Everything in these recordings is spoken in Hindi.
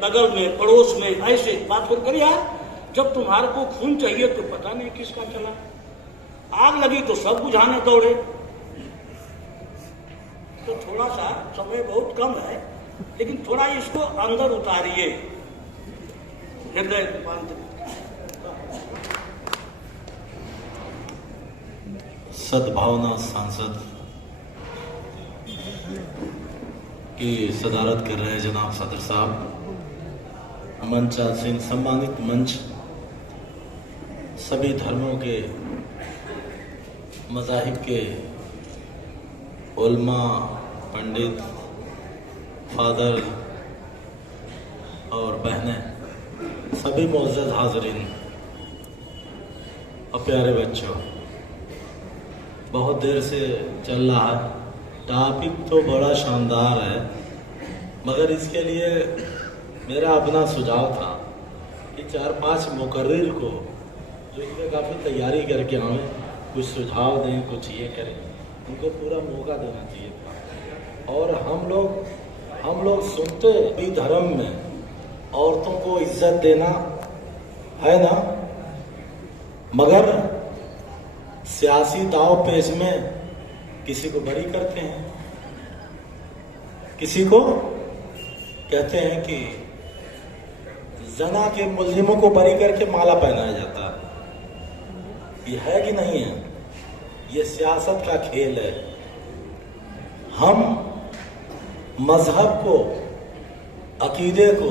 नगर में, पड़ोस में, ऐसे बात हो कर यार, जब तुम्हारे को खून चाहिए तो पता नहीं किसका चला, आग लगी तो सब बुझाने दौड़े। तो थोड़ा सा समय बहुत कम है, लेकिन थोड़ा इसको अंदर उतारिए, हृदय रूपांतरित। सद्भावना सांसद की सदारत कर रहे जनाब सदर साहब, मंचासीन सम्मानित मंच, सभी धर्मों के मज़ाहिब के उल्मा, पंडित, फादर और बहनें, सभी मुअज़्ज़ज़ हाज़रीन और प्यारे बच्चों, बहुत देर से चल रहा है, टॉपिक तो बड़ा शानदार है, मगर इसके लिए मेरा अपना सुझाव था कि 4-5 मुकर्रिर को जो इसमें काफ़ी तैयारी करके आए, कुछ सुझाव दें, कुछ ये करें, उनको पूरा मौका देना चाहिए था। और हम लोग सुनते भी धर्म में औरतों को इज्जत देना है ना, मगर सियासी दाव पेच में किसी को बरी करते हैं, किसी को कहते हैं कि जना के मुल्जिमों को बरी करके माला पहनाया जाता है। ये है कि नहीं है? ये सियासत का खेल है। हम मजहब को, अकीदे को,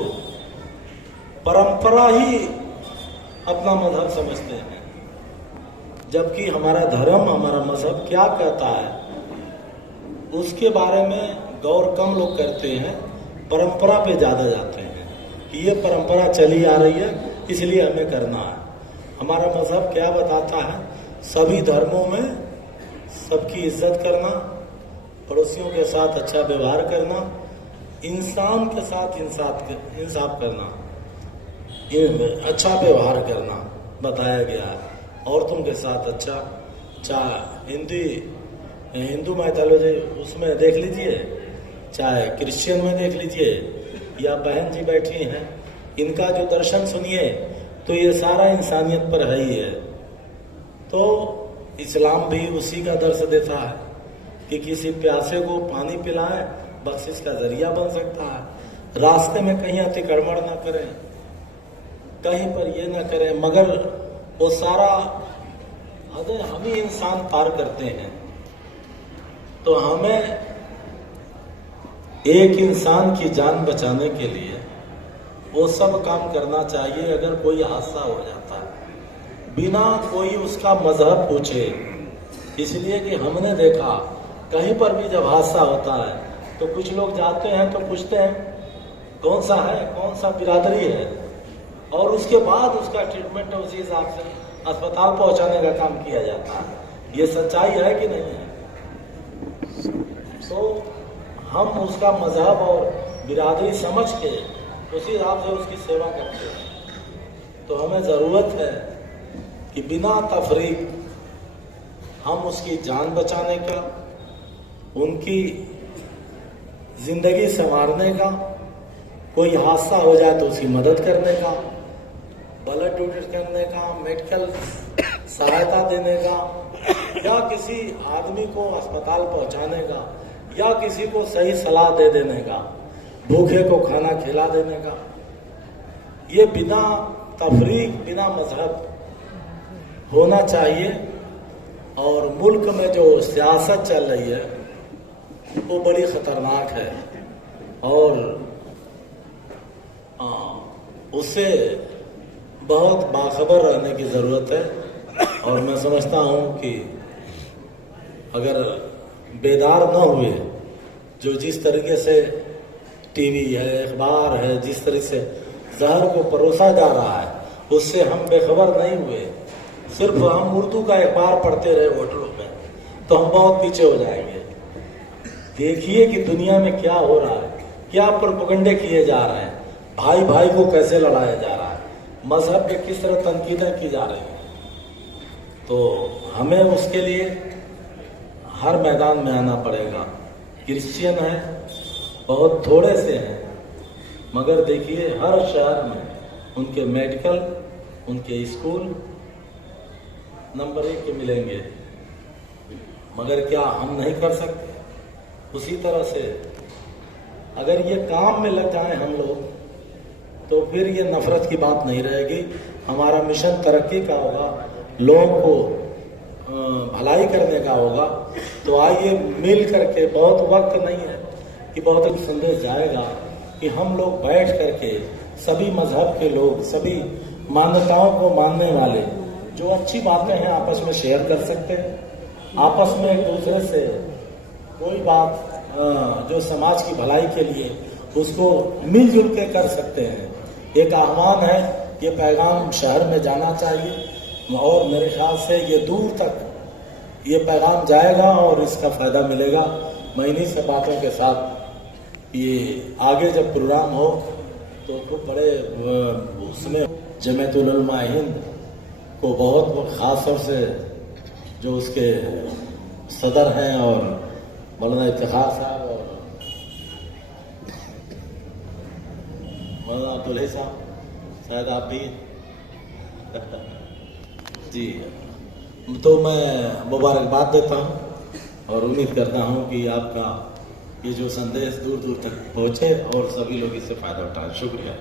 परंपरा ही अपना मजहब समझते हैं, जबकि हमारा धर्म, हमारा मजहब क्या कहता है उसके बारे में गौर कम लोग करते हैं, परंपरा पे ज़्यादा जाते हैं कि ये परंपरा चली आ रही है इसलिए हमें करना है। हमारा मजहब क्या बताता है? सभी धर्मों में सबकी इज्जत करना, पड़ोसियों के साथ अच्छा व्यवहार करना, इंसान के साथ इंसाफ करना, अच्छा व्यवहार करना बताया गया है। औरतों के साथ अच्छा हिंदू मैथोलॉजी उसमें देख लीजिए, चाहे क्रिश्चियन में देख लीजिए, या बहन जी बैठी हैं, इनका जो दर्शन सुनिए तो ये सारा इंसानियत पर है ही है। तो इस्लाम भी उसी का दर्श देता है कि किसी प्यासे को पानी पिलाएं, बख्शिश का जरिया बन सकता है। रास्ते में कहीं अतिक्रमण ना करें, कहीं पर ये ना करें, मगर वो सारा हदें हम ही इंसान पार करते हैं। तो हमें एक इंसान की जान बचाने के लिए वो सब काम करना चाहिए। अगर कोई हादसा हो जाता है बिना कोई उसका मजहब पूछे, इसलिए कि हमने देखा कहीं पर भी जब हादसा होता है तो कुछ लोग जाते हैं तो पूछते हैं कौन सा है, कौन सा बिरादरी है, और उसके बाद उसका ट्रीटमेंट उसी हिसाब से अस्पताल पहुंचाने का काम किया जाता है। ये सच्चाई है कि नहीं है? तो हम उसका मजहब और बिरादरी समझ के उसी हिसाब से उसकी सेवा करते हैं। तो हमें ज़रूरत है कि बिना तफरीक हम उसकी जान बचाने का, उनकी ज़िंदगी संवारने का, कोई हादसा हो जाए तो उसकी मदद करने का, ब्लड डोनेट करने का, मेडिकल सहायता देने का, या किसी आदमी को अस्पताल पहुंचाने का, या किसी को सही सलाह दे देने का, भूखे को खाना खिला देने का, ये बिना तफरीक, बिना मजहब होना चाहिए। और मुल्क में जो सियासत चल रही है वो बड़ी खतरनाक है और उससे बहुत बाखबर रहने की ज़रूरत है। और मैं समझता हूँ कि अगर बेदार न हुए, जो जिस तरीके से टीवी है, अखबार है, जिस तरह से जहर को परोसा जा रहा है, उससे हम बेखबर नहीं हुए, सिर्फ हम उर्दू का अखबार पढ़ते रहे होटलों में, तो हम बहुत पीछे हो जाएंगे। देखिए कि दुनिया में क्या हो रहा है, क्या प्रोपेगेंडे किए जा रहे हैं, भाई भाई को कैसे लड़ाया जा रहा है, मजहब पे किस तरह तनकीदें की जा रही हैं। तो हमें उसके लिए हर मैदान में आना पड़ेगा। क्रिश्चियन है, बहुत थोड़े से हैं, मगर देखिए हर शहर में उनके मेडिकल, उनके स्कूल नंबर 1 के मिलेंगे। मगर क्या हम नहीं कर सकते? उसी तरह से अगर ये काम में लग जाएं हम लोग, तो फिर ये नफरत की बात नहीं रहेगी। हमारा मिशन तरक्की का होगा, लोगों को भलाई करने का होगा। तो आइए मिल करके, बहुत वक्त नहीं है कि बहुत एक संदेश जाएगा कि हम लोग बैठ करके सभी मजहब के लोग, सभी मान्यताओं को मानने वाले जो अच्छी बातें हैं आपस में शेयर कर सकते हैं। आपस में एक दूसरे से कोई बात जो समाज की भलाई के लिए, उसको मिलजुल के कर सकते हैं। एक आह्वान है, ये पैगाम शहर में जाना चाहिए और मेरे ख्याल से ये दूर तक ये पैगाम जाएगा और इसका फायदा मिलेगा। मैं इन्हीं से बातों के साथ ये आगे जब प्रोग्राम हो तो खूब बड़े उसमें जमीयतुल उलमा हिंद को बहुत खास तौर से जो उसके सदर हैं और मौलाना इफ्तिखार साहब और मौलाना अब्दुल साहब, शायद आप भी जी, तो मैं मुबारकबाद देता हूँ और उम्मीद करता हूँ कि आपका ये जो संदेश दूर दूर तक पहुँचे और सभी लोग इससे फ़ायदा उठाएं। शुक्रिया।